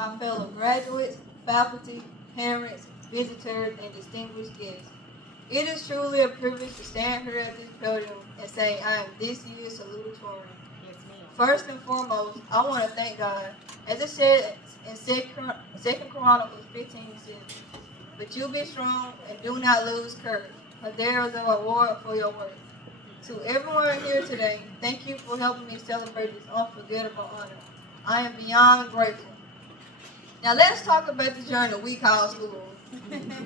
my fellow graduates, faculty, parents, visitors, and distinguished guests. It is truly a privilege to stand here at this podium and say I am this year's salutatorian. Yes, ma'am. First and foremost, I want to thank God. As it said in Second Chronicles 15:6, but you be strong and do not lose courage, for there is a reward for your work. To everyone here today, thank you for helping me celebrate this unforgettable honor. I am beyond grateful. Now let's talk about the journey we call school.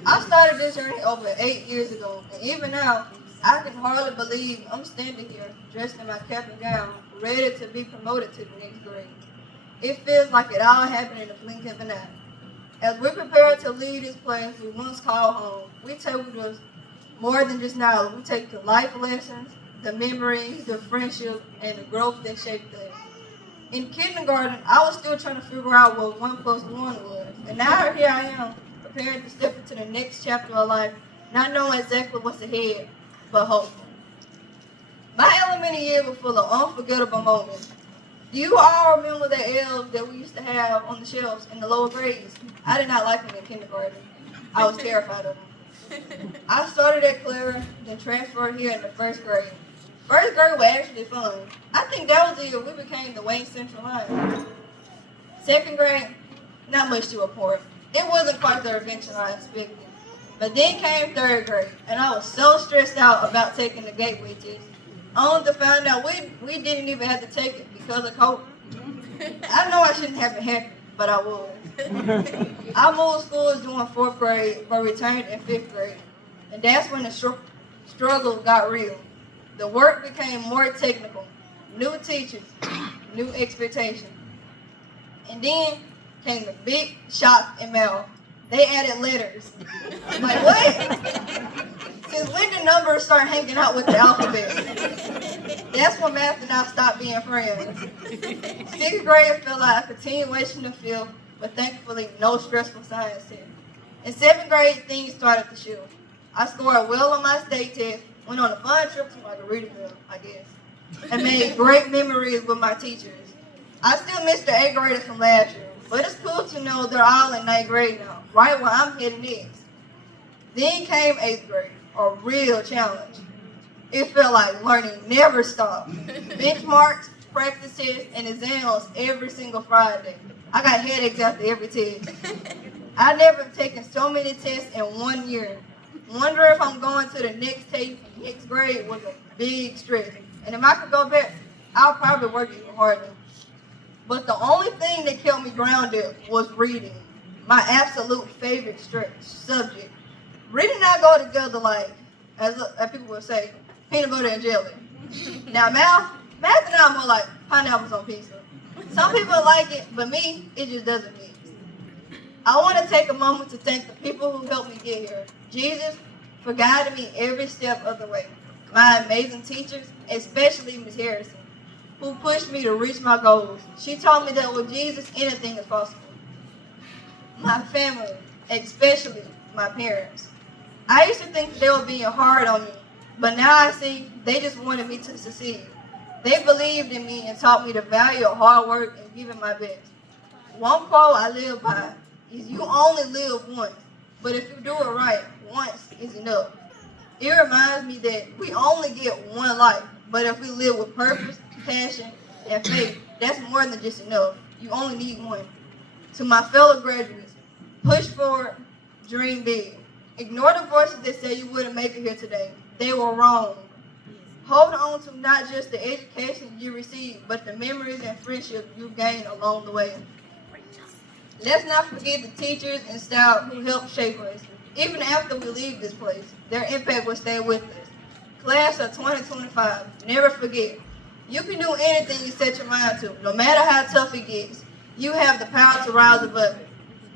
I started this journey over 8 years ago, and even now, I can hardly believe I'm standing here, dressed in my cap and gown, ready to be promoted to the next grade. It feels like it all happened in the blink of an eye. As we prepare to leave this place we once called home, we take with us more than just knowledge. We take the life lessons, the memories, the friendship, and the growth that shaped us. In kindergarten, I was still trying to figure out what 1 plus 1 was. And now here I am, preparing to step into the next chapter of life, not knowing exactly what's ahead, but hopeful. My elementary year was full of unforgettable moments. Do you all remember the elves that we used to have on the shelves in the lower grades? I did not like them in kindergarten. I was terrified of them. I started at Clara, then transferred here in the first grade. First grade was actually fun. I think that was the year we became the Wayne Central Lions. Second grade, not much to report. It wasn't quite the adventure I expected. But then came third grade, and I was so stressed out about taking the gateway test. Only to find out we didn't even have to take it because of COVID. I know I shouldn't have been happy, but I was. I moved schools during fourth grade, but returned in fifth grade. And that's when the struggle got real. The work became more technical. New teachers, new expectations. And then came the big shock in math. They added letters. Like, what? Since when did numbers start hanging out with the alphabet? That's when math and I stopped being friends. Sixth grade felt like a continuation of fifth, but thankfully no stressful science test. In seventh grade, things started to shift. I scored well on my state test, went on a fun trip to Margaritaville, I guess, and made great memories with my teachers. I still miss the 8th graders from last year, but it's cool to know they're all in 9th grade now, right where I'm headed next. Then came 8th grade, a real challenge. It felt like learning never stopped. Benchmarks, practice tests, and exams every single Friday. I got headaches after every test. I never taken so many tests in 1 year. Wondering if I'm going to the next grade was a big stress. And if I could go back, I'll probably work even harder. But the only thing that kept me grounded was reading, my absolute favorite subject. Reading and I go together like, as people would say, peanut butter and jelly. Now math and I are more like pineapples on pizza. Some people like it, but me, it just doesn't mix. I want to take a moment to thank the people who helped me get here. Jesus, for guiding me every step of the way. My amazing teachers, especially Ms. Harrison, who pushed me to reach my goals. She told me that with Jesus, anything is possible. My family, especially my parents. I used to think they were being hard on me, but now I see they just wanted me to succeed. They believed in me and taught me the value of hard work and giving my best. One quote I live by is you only live once, but if you do it right, once is enough. It reminds me that we only get one life, but if we live with purpose, passion, and faith, that's more than just enough. You only need one. To my fellow graduates, push forward, dream big. Ignore the voices that say you wouldn't make it here today. They were wrong. Hold on to not just the education you received, but the memories and friendships you gained along the way. Let's not forget the teachers and staff who helped shape us. Even after we leave this place, their impact will stay with us. Class of 2025, never forget. You can do anything you set your mind to, no matter how tough it gets. You have the power to rise above it.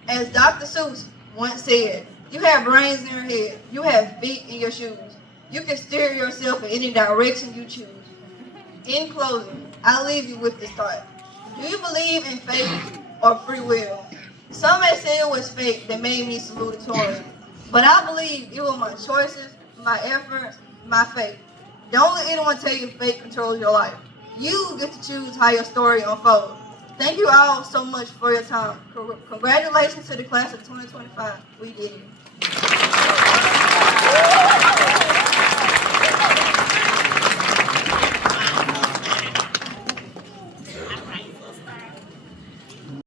As Dr. Seuss once said, you have brains in your head, you have feet in your shoes. You can steer yourself in any direction you choose. In closing, I leave you with this thought. Do you believe in fate or free will? Some may say it was fate that made me salutatorian, but I believe it was my choices, my efforts, my faith. Don't let anyone tell you fate controls your life. You get to choose how your story unfolds. Thank you all so much for your time. Congratulations to the class of 2025. We did it.